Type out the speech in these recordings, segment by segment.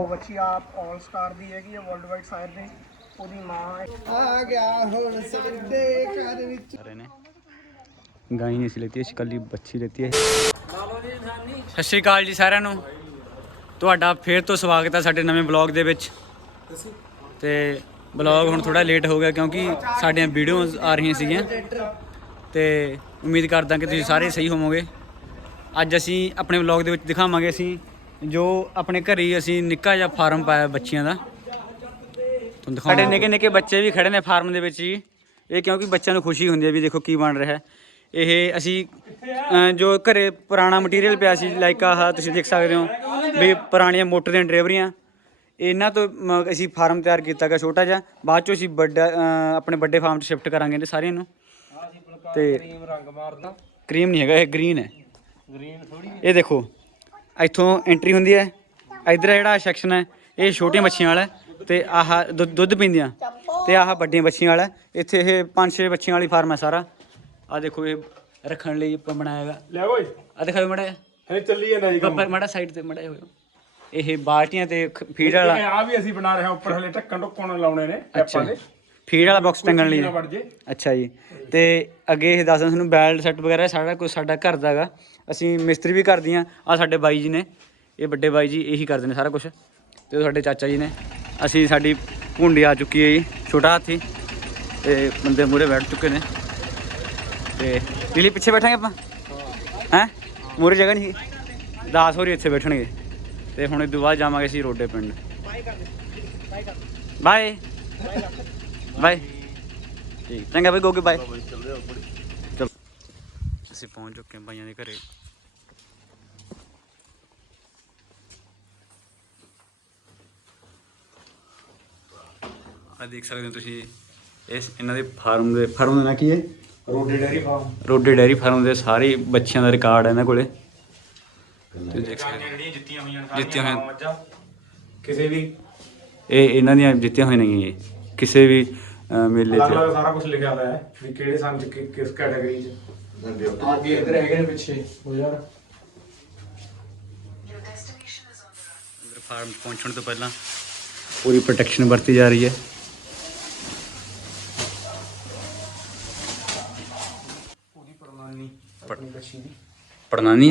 ਉਹ ਬੱਚੀ ਆਪ ਆਲ ਸਟਾਰ ਦੀ ਹੈਗੀ ਹੈ ਵਰਲਡ ਵਾਈਡ ਸਾਇਰ ਦੇ। ਉਹਦੀ ਮਾਂ ਆ ਗਿਆ ਹੁਣ ਸਾਡੇ ਘਰ ਵਿੱਚ। ਰਹੇ ਨੇ। ਗਾਈ ਨਹੀਂ ਸੀ ਲੈਤੀ ਅਸੀਂ ਕੱਲੀ ਬੱਚੀ ਲੈਤੀ ਹੈ। ਸਤਿ ਸ਼੍ਰੀ ਅਕਾਲ ਜੀ ਸਾਰਿਆਂ ਨੂੰ। ਤੁਹਾਡਾ ਫੇਰ ਤੋਂ ਸਵਾਗਤ ਹੈ ਸਾਡੇ ਨਵੇਂ ਬਲੌਗ ਦੇ ਵਿੱਚ। ਤੇ ਬਲੌਗ ਹੁਣ ਥੋੜਾ ਲੇਟ ਹੋ ਗਿਆ ਕਿਉਂਕਿ ਸਾਡੀਆਂ ਵੀਡੀਓਜ਼ ਆ ਰਹੀਆਂ ਸੀਗੀਆਂ। ਤੇ ਉਮੀਦ ਕਰਦਾ ਕਿ ਤੁਸੀਂ ਸਾਰੇ ਸਹੀ ਹੋਵੋਗੇ। ਅੱਜ ਅਸੀਂ ਆਪਣੇ ਬਲੌਗ ਦੇ ਵਿੱਚ ਦਿਖਾਵਾਂਗੇ ਅਸੀਂ ਜੋ ਆਪਣੇ ਘਰੇ ਹੀ ਅਸੀਂ ਨਿੱਕਾ ਜਿਹਾ ਫਾਰਮ ਪਾਇਆ ਬੱਚਿਆਂ ਦਾ। ਤੁਹਾਨੂੰ ਦਿਖਾਉਂਦੇ ਸਾਡੇ ਨਿੱਕੇ ਨਿੱਕੇ ਬੱਚੇ ਵੀ ਖੜੇ ਨੇ ਫਾਰਮ ਦੇ ਵਿੱਚ ਹੀ ਇਹ ਕਿਉਂਕਿ ਬੱਚਿਆਂ ਨੂੰ ਖੁਸ਼ੀ ਹੁੰਦੀ ਹੈ ਵੀ ਦੇਖੋ ਕੀ ਬਣ ਰਿਹਾ ਹੈ। ਇਹ ਅਸੀਂ ਜੋ ਘਰੇ ਪੁਰਾਣਾ ਮਟੀਰੀਅਲ ਪਿਆ ਸੀ ਲਾਈਕ ਆਹ ਤੁਸੀਂ ਦੇਖ ਸਕਦੇ ਹੋ ਵੀ ਪੁਰਾਣੀਆਂ ਮੋਟਰ ਦੀਆਂ ਡਰਾਈਵਰੀਆਂ ਇਹਨਾਂ ਤੋਂ ਅਸੀਂ ਫਾਰਮ ਤਿਆਰ ਕੀਤਾ ਗਾ ਛੋਟਾ ਜਿਹਾ। ਬਾਅਦ ਚੋਂ ਅਸੀਂ ਵੱਡਾ ਆਪਣੇ ਵੱਡੇ ਫਾਰਮ 'ਚ ਸ਼ਿਫਟ ਕਰਾਂਗੇ ਇਹਨੇ ਸਾਰਿਆਂ ਨੂੰ। ਤੇ ਰੰਗ ਮਾਰਦਾ। ਕਰੀਮ ਨਹੀਂ ਹੈਗਾ ਇਹ ਗ੍ਰੀਨ ਹੈ। ਗ੍ਰੀਨ ਥੋੜੀ ਇਹ ਦੇਖੋ ਇੱਥੋਂ ਐਂਟਰੀ ਹੁੰਦੀ ਹੈ। ਇਧਰ ਜਿਹੜਾ ਸੈਕਸ਼ਨ ਹੈ ਇਹ ਛੋਟੀਆਂ ਮੱਛੀਆਂ ਵਾਲਾ ਤੇ ਆਹ ਦੁੱਧ ਪੀਂਦੀਆਂ। ਤੇ ਆਹ ਵੱਡੀਆਂ ਮੱਛੀਆਂ ਵਾਲਾ। ਇੱਥੇ ਇਹ ਪੰਜ ਛੇ ਮੱਛੀਆਂ ਵਾਲੀ ਫਾਰਮ ਹੈ ਸਾਰਾ। ਆ ਦੇਖੋ ਇਹ ਰੱਖਣ ਲਈ ਆਪਾਂ ਬਣਾਇਆ ਹੈਗਾ ਲੈ ਓਏ। ਆ ਦਿਖਾਓ ਮੜਾ ਇਹ ਚੱਲੀ ਜਾਂਦਾ ਜੀ ਉੱਪਰ ਮੜਾ ਸਾਈਡ ਤੇ ਮੜਾ ਹੋਇਓ। ਇਹ ਬਾਲਟੀਆਂ ਤੇ ਫੀਡ ਵਾਲਾ। ਆ ਵੀ ਅਸੀਂ ਬਣਾ ਰਹੇ ਹਾਂ ਉੱਪਰ ਹਲੇ ਢੱਕਣ ਢੁੱਕਣ ਲਾਉਣੇ ਨੇ ਪੈਪਾਂ ਦੇ। ਫੀਡ ਵਾਲਾ ਬਾਕਸ ਟੰਗਣ ਲਈ ਨਾ ਵੜ ਜੇ। ਅੱਛਾ ਜੀ। ਤੇ ਅੱਗੇ ਇਹ ਦੱਸਦਾ ਤੁਹਾਨੂੰ ਬੈਲਟ ਸੈੱਟ ਵਗੈਰਾ ਸਾਰਾ ਕੁਝ ਸਾਡਾ ਘਰ ਦਾ ਹੈਗਾ। ਅਸੀਂ ਮਿਸਤਰੀ ਵੀ ਕਰਦੀਆਂ ਆ ਸਾਡੇ ਬਾਈ ਜੀ ਨੇ ਇਹ ਵੱਡੇ ਬਾਈ ਜੀ ਇਹੀ ਕਰਦੇ ਨੇ ਸਾਰਾ ਕੁਝ ਤੇ ਉਹ ਸਾਡੇ ਚਾਚਾ ਜੀ ਨੇ। ਅਸੀਂ ਸਾਡੀ ਭੁੰਡੀ ਆ ਚੁੱਕੀ ਹੈ ਜੀ ਛੋਟਾ ਹਾਥੀ। ਤੇ ਬੰਦੇ ਮੂਰੇ ਬੈਠ ਚੁੱਕੇ ਨੇ। ਤੇ ਲਈ ਪਿੱਛੇ ਬੈਠਾਂਗੇ ਆਪਾਂ? ਹੈ? ਮੂਰੇ ਜਗ੍ਹਾ ਨਹੀਂ ਦਾਸ ਹੋਰੀ ਇੱਥੇ ਬੈਠਣਗੇ। ਤੇ ਹੁਣ ਇਹ ਤੋਂ ਬਾਅਦ ਜਾਵਾਂਗੇ ਅਸੀਂ ਰੋਡੇ ਪਿੰਡ। ਬਾਏ ਬਾਏ ਠੀਕ। ਚੰਗਾ ਬਈ ਗੋਗੇ ਬਾਏ ਚਲ ਅਸੀਂ ਪਹੁੰਚ ਚੁੱਕੇ ਹਾਂ ਬਾਈਆਂ ਦੇ ਘਰੇ। ਆ ਦੇਖ ਸਕਦੇ ਹੋ ਤੁਸੀਂ ਇਸ ਇਹਨਾਂ ਦੇ ਫਾਰਮ ਦੇ ਫਾਰਮ ਦਾ ਨਾਂ ਕੀ ਹੈ? Rode dairy farm. Rode dairy farm ਦੇ ਸਾਰੇ ਬੱਚਿਆਂ ਦਾ ਰਿਕਾਰਡ ਹੈ ਇਹਨਾਂ ਕੋਲੇ। ਤੁਸੀਂ ਦੇਖ ਸਕਦੇ ਹੋ। ਜਿਹੜੀਆਂ ਜਿੱਤੀਆਂ ਹੋਈਆਂ ਜਿੱਤੀਆਂ ਹੋਈਆਂ। ਮੱਝਾਂ। ਕਿਸੇ ਵੀ ਇਹ ਇਹਨਾਂ ਦੀਆਂ ਜਿੱਤੀਆਂ ਹੋਈਆਂ ਨਹੀਂ ਇਹ ਕਿਸੇ ਵੀ ਮੇਲੇ 'ਚ। ਅਲੱਗ ਸਾਰਾ ਕੁਝ ਲਿਖਿਆ ਹੋਇਆ ਹੈ ਵੀ ਕਿਹੜੇ ਸੰਨ ਚ ਕਿ- ਕਿਸ ਕੈਟਾਗਰੀ ਚ। ਅੱਗੇ ਇੱਧਰ ਹੈਗੇ ਨੇ ਪਿੱਛੇ। ਹੋ ਯਾਰ ਅੰਦਰ ਫਾਰਮ ਪਹੁੰਚਣ ਤੋਂ ਪਹਿਲਾਂ ਪੂਰੀ ਪ੍ਰੋਟੈਕਸ਼ਨ ਵਰਤੀ ਜਾ ਰਹੀ ਹੈ। ਪ੍ਰਮਾਨੀ ਆਪਣੀ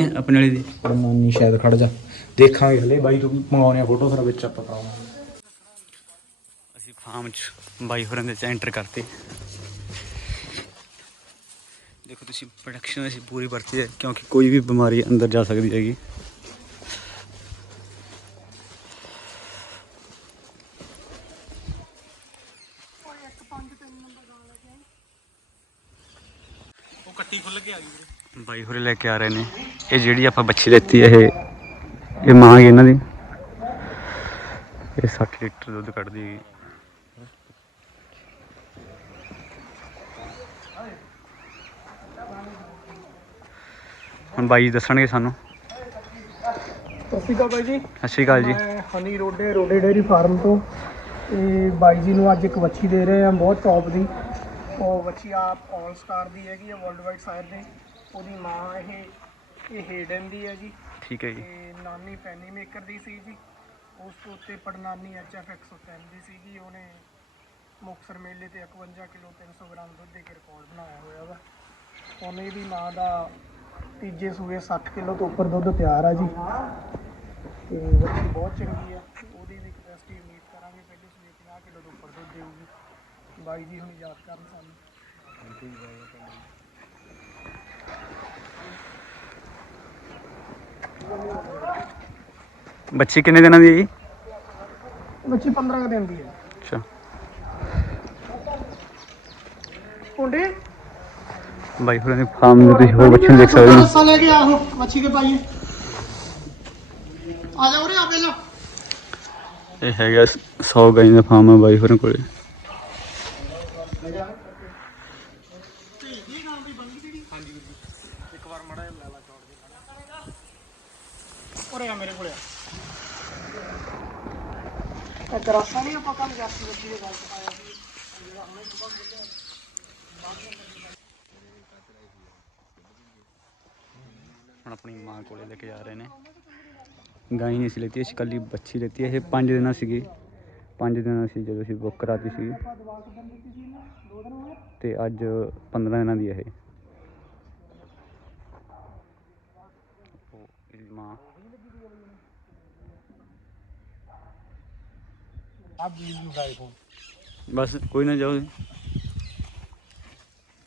ਹੈ ਵਾਲੀ ਦੀ? ਪ੍ਰਮਾਨੀ ਸ਼ਾਇਦ ਖੜ ਜਾ। ਦੇਖਾਂਗੇ ਹਲੇ। ਬਾਈ ਤੂੰ ਮੰਗਾਉਣੇ ਆ ਫੋਟੋ ਫਿਰ ਵਿੱਚ ਆਪਾਂ ਕਰਾਵਾਂਗੇ। ਫਾਰਮ 'ਚ ਬਾਈ ਹੋਰਾਂ ਦੇ ਐਂਟਰ ਕਰਤੇ। ਦੇਖੋ ਤੁਸੀਂ ਪ੍ਰੋਟੈਕਸ਼ਨ ਅਸੀਂ ਪੂਰੀ ਵਰਤੀ ਹੈ ਕਿਉਂਕਿ ਕੋਈ ਵੀ ਬਿਮਾਰੀ ਅੰਦਰ ਜਾ ਸਕਦੀ ਹੈਗੀ। ਉਹ ਕੱਟੀ ਖੁੱਲ ਕੇ ਆ ਗਈ ਬਾਈ ਹੋਰੇ ਲੈ ਕੇ ਆ ਰਹੇ ਨੇ। ਇਹ ਜਿਹੜੀ ਆਪਾਂ ਬੱਚੀ ਲੈਤੀ ਹੈ ਇਹ ਇਹ ਮਾਂ ਹੈ ਇਹਨਾਂ ਦੀ। ਇਹ 60 ਲੀਟਰ ਦੁੱਧ ਕੱਢਦੀ ਹੈਗੀ। ਹੁਣ ਬਾਈ ਜੀ ਦੱਸਣਗੇ ਸਾਨੂੰ। ਸਤਿ ਸ਼੍ਰੀ ਅਕਾਲ ਬਾਈ ਜੀ। ਸਤਿ ਸ਼੍ਰੀ ਅਕਾਲ ਜੀ। ਮੈਂ ਹਨੀ ਰੋਡੇ ਰੋਡੇ ਡੇਰੀ ਫਾਰਮ ਤੋਂ। ਤੇ ਬਾਈ ਜੀ ਨੂੰ ਅੱਜ ਇੱਕ ਵੱਛੀ ਦੇ ਰਹੇ ਆ ਬਹੁਤ ਟੌਪ ਦੀ। ਉਹ ਵੱਛੀ ਆਪ ਆਲ ਸਟਾਰ ਦੀ ਹੈਗੀ ਹੈ ਵਰਲਡ ਵਾਈਡ ਸਾਇਰ ਦੇ। ਉਹਦੀ ਮਾਂ ਇਹ ਇਹ ਹੇਡਨ ਦੀ ਹੈ ਜੀ ਠੀਕ ਹੈ ਜੀ। ਤੇ ਨਾਨੀ ਪੈਨੀ ਮੇਕਰ ਦੀ ਸੀ ਜੀ। ਉਸ ਤੋਂ ਉੱਤੇ ਪੜਨਾਨੀ ਐਚਐਫ 110 ਦੀ ਸੀ ਜੀ। ਉਹਨੇ ਮੁਕਸਰ ਮੇਲੇ ਤੇ 51 ਕਿਲੋ 300 ਗ੍ਰਾਮ ਦੁੱਧ ਦੇ ਕੇ ਰਿਕਾਰਡ ਬਣਾਇਆ ਹੋਇਆ ਵਾ। ਉਹਨੇ ਇਹਦੀ ਮਾਂ ਦਾ ਤੀਜੇ ਸੂਏ 60 ਕਿਲੋ ਤੋਂ ਉੱਪਰ ਦੁੱਧ ਤਿਆਰ ਆ ਜੀ। ਤੇ ਬੱਚੀ ਬਹੁਤ ਚੰਗੀ ਆ। ਉਹਦੀ ਵੀ ਕਪੈਸਿਟੀ ਉਮੀਦ ਕਰਾਂਗੇ। ਪਹਿਲੇ ਸੂਏ 50 ਕਿਲੋ ਤੋਂ ਉੱਪਰ ਦੁੱਧ ਦੇਊਗੀ। ਬਾਈ ਜੀ ਹੁਣ ਯਾਦ ਕਰਨ ਸਾਨੂੰ। ਬੱਚੀ ਕਿੰਨੇ ਦਿਨਾਂ ਦੀ ਹੈ ਜੀ? ਬੱਚੀ 15 ਕੁ ਦਿਨ ਦੀ ਹੈ। ਅੱਛਾ। ਕੁੰਡੀ ਬਾਈ ਹੋਰਾਂ ਦੇ ਫਾਰਮ ਦੇ ਤੁਸੀਂ ਹੋਰ ਬੱਚੇ ਦੇਖ ਸਕਦੇ ਹੋ। ਰਸਾ ਲੈ ਕੇ ਆਹੋ ਮੱਛੀ ਕੇ ਪਾਈਏ। ਆ ਜਾ ਉਰੇ ਆ ਪਹਿਲਾਂ। ਇਹ ਹੈਗਾ 100 ਗਾਈ ਦਾ ਫਾਰਮ ਹੈ ਬਾਈ ਹੋਰਾਂ ਕੋਲੇ। ਉਰੇ ਆ ਮੇਰੇ ਕੋਲੇ ਆ। ਇਹ ਰਸਾ ਨਹੀਂ ਆਪਾਂ ਕੰਮ ਜਾਸਤੀ ਬੱਚੀ ਦੇ ਗੱਲ ਚ ਪਾਇਆ ਸੀ ਜਿਹੜਾ ਹੁਣੇ ਸੁਬਾਹ ਬੋਲਿਆ ਹੁਣ ਆਪਣੀ ਮਾਂ ਕੋਲੇ ਲੈ ਕੇ ਜਾ ਰਹੇ ਨੇ। ਗਾਈ ਨਹੀਂ ਸੀ ਲੈਤੀ ਅਸੀਂ ਕੱਲੀ ਬੱਚੀ ਲੈਤੀ। ਹੈ ਇਹ 5 ਦਿਨਾਂ ਸੀਗੀ। 5 ਦਿਨਾਂ ਸੀ ਜਦੋਂ ਅਸੀਂ ਬੁੱਕ ਕਰਾਤੀ ਸੀ। ਤੇ ਅੱਜ 15 ਦਿਨਾਂ ਦੀ ਹੈ ਇਹ। ਉਹ ਇਹਦੀ ਮਾਂ। ਆਪ ਜੀ ਨੂੰ ਗਾਇ ਫੋਨ। ਬਸ ਕੋਈ ਨਾ ਜਾਓ।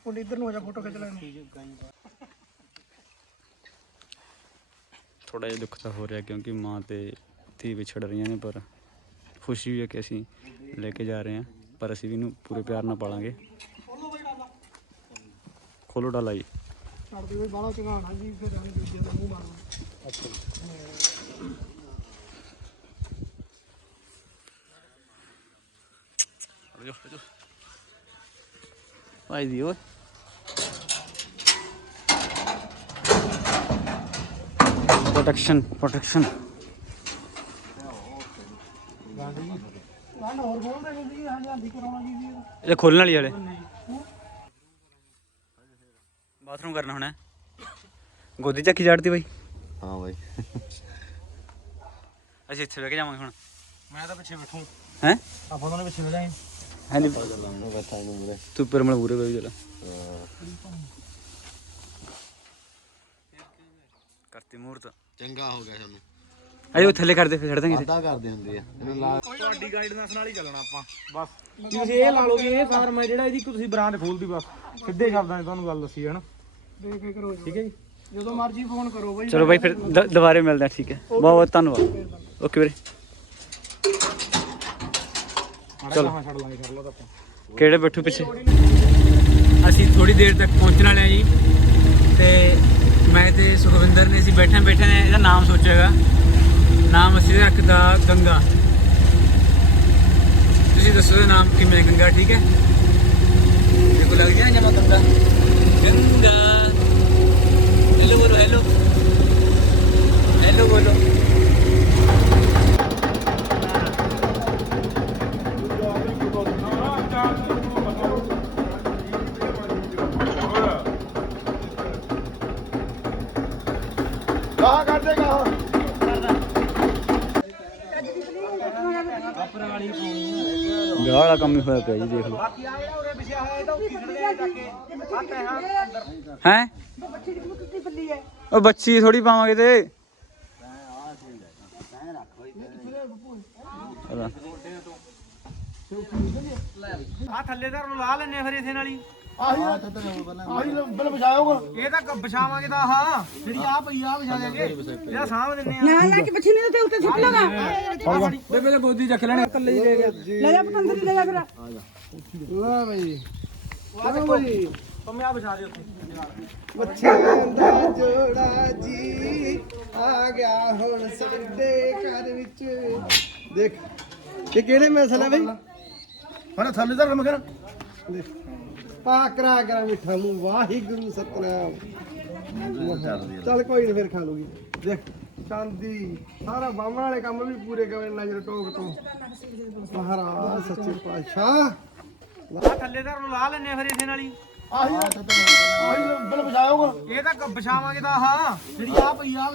ਹੁਣ ਇੱਧਰ ਨੂੰ ਹੋ ਜਾ ਫੋਟੋ ਖਿੱਚ ਲੈਣ। ਥੋੜਾ ਜਿਹਾ ਦੁੱਖ ਤਾਂ ਹੋ ਰਿਹਾ ਕਿਉਂਕਿ ਮਾਂ ਤੇ ਧੀ ਵਿਛੜ ਰਹੀਆਂ ਨੇ ਪਰ ਖੁਸ਼ੀ ਵੀ ਹੈ ਕਿ ਅਸੀਂ ਲੈ ਕੇ ਜਾ ਰਹੇ ਹਾਂ ਪਰ ਅਸੀਂ ਵੀ ਇਹਨੂੰ ਪੂਰੇ ਪਿਆਰ ਨਾਲ ਪਾਲਾਂਗੇ। ਖੋਲੋ ਡਾਲਾ ਜੀ। ਛੱਡਦੇ ਹੋਏ ਬਾਹਲਾ ਚੰਗਾਣਾ ਜੀ ਫਿਰ ਜਾਣ ਦੂਜੇ ਦਾ ਮੂੰਹ ਮਾਰਨਾ ਖੋਲ ਦੇ ਜੀ ਹਾਂ ਜਾਂਦੀ ਕਰਾਉਣਾ ਜੀ ਜੀ ਇਹਦਾ। ਇਹ ਖੋਲਣ ਵਾਲੀ ਵਾਲੇ ਬਾਥਰੂਮ ਕਰਨਾ ਹੁਣ ਗੋਦੀ ਚੱਕੀ ਜੜਦੀ ਬਾਈ ਹਾਂ ਬਾਈ ਅਸੀਂ ਇੱਥੇ ਬਹਿ ਕੇ ਜਾਵਾਂਗੇ ਹੁਣ ਮੈਂ ਤਾਂ ਪਿੱਛੇ ਬੈਠੂ ਹੈ ਆਪਾਂ ਦੋਨੇ ਪਿੱਛੇ ਬਹਿ ਜਾਏ ਹਾਂਜੀ ਬੈਠਾ ਇਹਨੂੰ ਮੂਰੇ ਤੂੰ ਪਰਮਲ ਪੂਰੇ ਕੋਈ ਜਲਾ ਕਰਤੀ ਮੂਰਤ ਚੰਗਾ ਹੋ ਗਿਆ ਸਾਨੂੰ। ਆਇਓ ਥੱਲੇ ਕਰਦੇ ਫਿਰ ਛੱਡ ਦਾਂਗੇ ਵਾਦਾ ਕਰਦੇ ਹੁੰਦੇ ਆ। ਇਹਨੂੰ ਲਾ ਤੁਹਾਡੀ ਗਾਈਡੈਂਸ ਨਾਲ ਹੀ ਚੱਲਣਾ ਆਪਾਂ। ਬਸ। ਤੁਸੀਂ ਇਹ ਲਾ ਲਓ ਵੀ ਇਹ ਫਾਰਮ ਹੈ ਜਿਹੜਾ ਇਹਦੀ ਤੁਸੀਂ ਬ੍ਰਾਂਡ ਖੋਲਦੀ ਬਸ। ਸਿੱਧੇ ਸ਼ਬਦਾਂ 'ਚ ਤੁਹਾਨੂੰ ਗੱਲ ਦੱਸੀ ਹੈ ਨਾ ਬੇਫਿਕਰ ਹੋ ਠੀਕ ਹੈ ਜੀ? ਜਦੋਂ ਮਰਜ਼ੀ ਫੋਨ ਕਰੋ ਬਾਈ। ਚਲੋ ਬਾਈ ਫਿਰ ਦੁਬਾਰੇ ਮਿਲਦੇ ਹਾਂ ਠੀਕ ਹੈ। ਬਹੁਤ ਬਹੁਤ ਧੰਨਵਾਦ। ਓਕੇ ਵੀਰੇ। ਚਲੋ। ਹਾਂ ਛੱਡ ਲਾਂਗੇ ਕਰ ਲਓ ਆਪਾਂ। ਕਿਹੜੇ ਬੈਠੋ ਪਿੱਛੇ? ਅਸੀਂ ਥੋੜੀ ਦੇਰ ਤੱਕ ਪਹੁੰਚਣ ਵਾਲੇ ਆ ਜੀ। ਤੇ ਮੈਂ ਤੇ ਸੁਖਵਿੰਦਰ ਨੇ ਅਸੀਂ ਬੈਠੇ ਬੈਠੇ ਨੇ, ਇਹਦਾ ਨਾਮ ਸੋਚਿਆਗਾ। ਨਾਮ ਅਸੀਂ ਰੱਖਦਾ ਗੰਗਾ। ਤੁਸੀਂ ਦੱਸੋ ਇਹਦਾ ਨਾਮ ਕਿਵੇਂ ਗੰਗਾ, ਠੀਕ ਹੈ? ਦੇਖੋ ਲੱਗ ਗਿਆ ਜਮਾ ਗੰਗਾ। ਗੰਗਾ। ਹੈਲੋ ਬੋਲੋ ਹੈਲੋ ਹੈਲੋ ਬੋਲੋ ਵਿਆਹ ਵਾਲਾ ਕੰਮ ਹੀ ਹੋਇਆ ਪਿਆ ਜੀ, ਦੇਖ ਲਓ। ਬਾਕੀ ਆ ਜਿਹੜਾ ਉਰੇ ਵਿਛਿਆ ਹੋਇਆ ਇਹ ਤਾਂ ਉੱਥੇ ਛੱਡ ਦੇ ਜਾ ਕੇ ਆ ਪੈਸਾ ਅੰਦਰ ਹੈ? ਉਹ ਬੱਚੀ ਥੋੜੀ ਪਾਵਾਂਗੇ ਤੇ। ਉਹਦਾ। ਆ ਥੱਲੇ ਧਰ ਨੂੰ ਲਾ ਲੈਣੇ ਫਿਰ ਇਥੇ ਨਾਲ ਹੀ। ਆਹੀ ਆਹੀ ਬਲ ਬਜਾਓਗਾ ਇਹ ਤਾਂ ਵਿਛਾਵਾਂਗੇ ਤਾਂ ਹਾਂ ਜਿਹੜੀ ਆ ਪਈ ਆ ਵਿਛਾ ਦੇਾਂਗੇ ਇਹਦਾ ਸਾਂਭ ਦਿੰਨੇ ਆ। ਨਾ ਲੈ ਕੇ ਬੱਚੇ ਨੇ ਤੇ ਉੱਤੇ ਸੁੱਟ ਲਗਾ ਬੇਬੇ ਦੇ ਗੋਦੀ ਚੱਕ ਲੈਣੇ। ਇਕੱਲੇ ਹੀ ਲੈ ਗਿਆ। ਲੈ ਜਾ ਪਤੰਦਰ ਹੀ ਲੈ ਜਾ ਫਿਰ। ਵਾਹ ਬਈ। ਵਾਹ ਬਈ। ਤੁਮੇ ਆ ਵਿਛਾ ਦੇ ਉੱਥੇ। ਦਾ ਜੋੜਾ ਜੀ ਆ ਗਿਆ ਹੁਣ ਸਾਡੇ ਘਰ ਵਿੱਚ। ਦੇਖ ਇਹ ਕਿਹੜੇ ਮਸਲਾ ਬਈ? ਹੁਣ ਥੱਲੇ ਧਰ ਮਗਰ ਪਾ ਕਰਾ ਕਰਾ ਮਿੱਠਾ ਮੂੰਹ ਵਾਹਿਗੁਰੂ ਸਤਨਾਮ। ਚੱਲ ਕੋਈ ਨਹੀਂ ਫਿਰ ਖਾ ਲੂਗੀ। ਦੇਖ ਚਾਂਦੀ ਸਾਰਾ ਬਾਹਮਣ ਵਾਲੇ ਕੰਮ ਵੀ ਪੂਰੇ ਕਰੇ ਨਜ਼ਰ ਟੋਕ ਤੋਂ। ਮਹਾਰਾਜ ਸੱਚੇ ਪਾਤਸ਼ਾਹ। ਆ ਥੱਲੇ ਨੂੰ ਲਾ ਲੈਣੇ ਫਿਰ ਇਥੇ ਨਾਲ ਹੀ। ਆਹੀ ਆਹੀ ਬਲ ਬਜਾਓਗਾ ਇਹ ਤਾਂ ਵਿਛਾਵਾਂਗੇ ਤਾਂ ਹਾਂ ਜਿਹੜੀ ਆ ਪਈ ਆ